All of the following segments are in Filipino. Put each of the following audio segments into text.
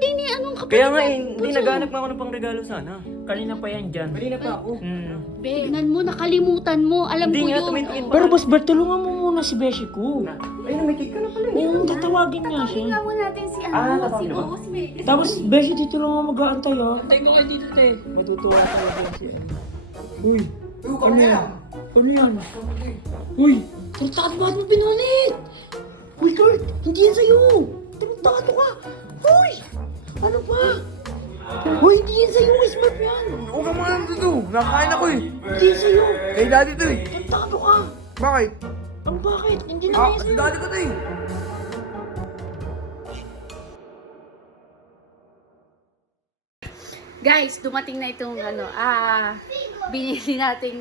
birthday ni anong kapatid Kaya nga ko? hindi Bunso. naghanap nga ako ng pangregalo sana. Kanina pa yan dyan. Kanina pa ako. Be, tingnan mo, nakalimutan mo. Alam Hindi ko nga, yun. tumitingin pa. Pero boss Bert, tulungan mo muna si Beshi ko. Ayun, may cake ka na pala. Oo, tatawagin niya siya. Tingnan mo natin si ano, tatawag si na ba? Oo, si Be. Tapos, Beshi, dito lang ako mag-aantay ah. Antayin ko kayo dito, te. Matutuwa talaga si ano. Uy, ano yan? Ano yan? Uy, tartakat ba't mo pinunit? Uy, Kurt, hindi yan sa'yo. Tartakat ka. Uy, ano ba? Uy, hindi yan sa'yo, Smurf yan. Huwag ka muna dito. Nakakain ako eh. Hindi yan sa'yo. Kay daddy to eh. Tartakat ka. Bakit? Ang bakit? Hindi na Ah, yan si sa'yo. daddy ko to eh. Guys, dumating na itong binili nating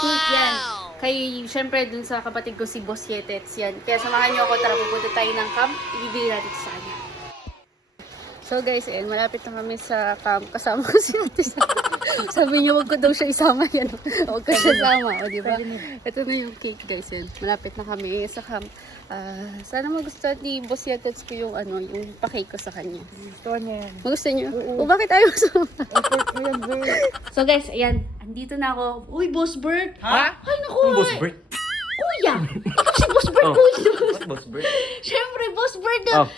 cake yan. Kay, syempre, dun sa kapatid ko si Boss Yetets yan. Kaya samahan niyo ako, tara, pupunta tayo ng camp. Ibibili natin sa kanya. So guys, ayan, malapit na kami sa camp. Kasama ko si Ate Sa. Sabi niya, wag ko daw siya isama yan. Wag ko siya isama, o diba? Ito na yung cake guys, yan. Malapit na kami sa camp. Sana magustuhan ni Boss Yetets ko yung yung pa-cake ko sa kanya. Gusto niya yan. Magusto niyo? O bakit ayaw mo So guys, ayan. Andito na ako. Uy, Boss Bert! Ha? Ay, naku! Ang Boss Bert. Kuya! Ikaw si Boss Bert, Oh. kuya! What Boss Bert? Siyempre, Boss Bert! Oh.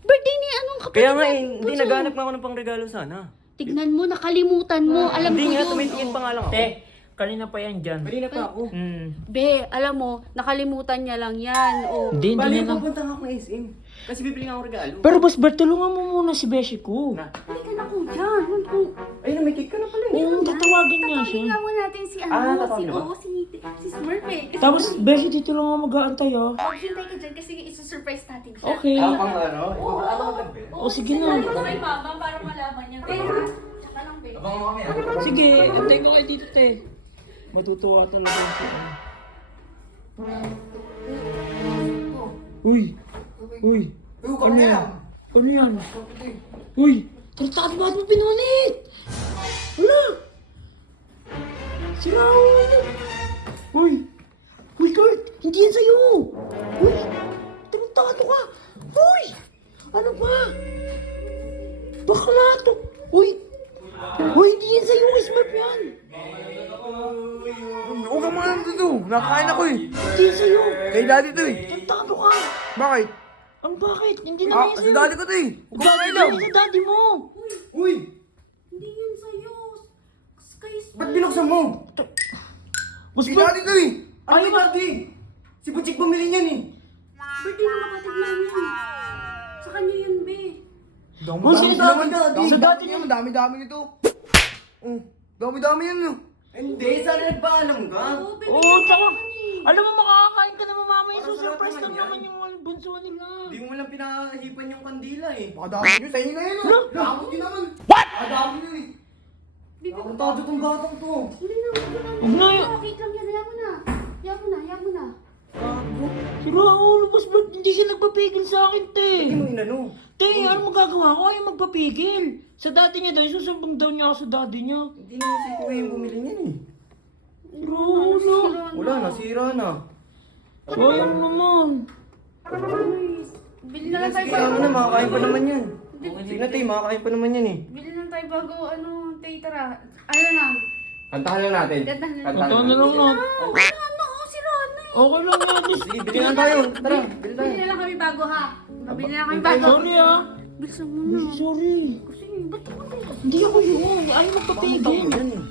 Birthday ni anong kapatid Kaya nga ko? hindi Bunso. naghanap nga ako ng pangregalo sana. Tignan mo, nakalimutan mo. Alam Hindi ko nga, yun. tumitingin pa nga lang ako. Te, kanina pa yan dyan. Kanina pa ako. Be, alam mo, nakalimutan niya lang yan. Oh. Hindi Bali, niya lang. pupunta nga ako ng SM. Kasi bibili nga ako regalo. Pero boss Bert, tulungan mo muna si Beshi ko. Halika na kuya. Ayun, may cake ka na pala. Oo, tatawagin niya siya. Tingnan mo natin si tatawag si na ba? si Smurf eh. Tapos, Beshi, dito lang ako mag-aantay ah. Maghintay ka dyan kasi isa-surprise natin siya. Okay. Pang ano? O, sige na. Sabi ko kay Mama para malaman niya. Be, tsaka lang, be. Abang mo kami Sige, antayin ko kayo dito, te. Matutuwa talaga si ano. Uy! Uy! Ano yan? Ano yan? Uy! Tartakat ba't mo pinunit? Wala! Sira ulo! Uy! Uy, Kurt! Hindi yan sa'yo! Uy! Tartakat ka! Uy! Ano ba? Bakla to! Uy! Uy, hindi yan sa'yo! Smurf yan! Huwag ka muna dito. Nakakain ako eh. Hindi yan sa'yo! Kay daddy to eh. Tartakat ka! Bakit? Ang bakit? Hindi na Ah, yan si sa'yo! daddy ko to eh. Huwag ka Daddy muna daw. mo! Sa daddy mo! Uy! Hindi yan sa'yo. Kay Ba't binuksan mo? Boss Si Bert! daddy to eh. Ano kay daddy? Si Butchik bumili niyan eh. birthday ng kapatid namin. Sa kanya yan, be. Oh, sige, Dami-dami daddy. dami. Sa daddy niya. Dami-dami nito. Dami-dami yan no. Hindi, sana nagpaalam ka. Oo, tsaka, alam mo, makakakain ka naman mamaya. So, surprise lang naman yung bunso nila. Hindi mo lang pinahipan yung kandila eh. Baka dami nyo. Sa inyo na yun oh. Dami nyo naman. What? Baka dami nyo eh. Nakuntado tong batang to. Hindi na, Huwag na yun. Cake lang yan. Hayaan mo na. Hayaan mo na. Sira ulo, Boss Bert. Hindi siya nagpapigil sa akin, te. Hindi mo inano. Te, ano magagawa ko? Ayaw magpapigil. Sa daddy niya daw, isusambang daw niya ako sa daddy niya. Hindi naman si Kuya yung bumili niyan eh. Sira ulo. Wala, nasira na. Sayang naman. Bili na lang tayo Sige, ano na, makakain pa naman yan. Hindi. Sige na tayo, makakain pa naman yan eh. Bili lang tayo bago, tay, tara. Ano na? Kantahan lang natin. Kantahan lang. Ito na lang na. Sira na eh. Okay lang yan. Sige, bili na tayo. Tara, bili tayo. Bili na lang kami bago, ha? Bili na lang kami bago. Sorry ah. Bilisan mo na. Uy, sorry. Kasi, ba't ako na? Hindi ako yun. Ayaw magpapigil. Yan eh.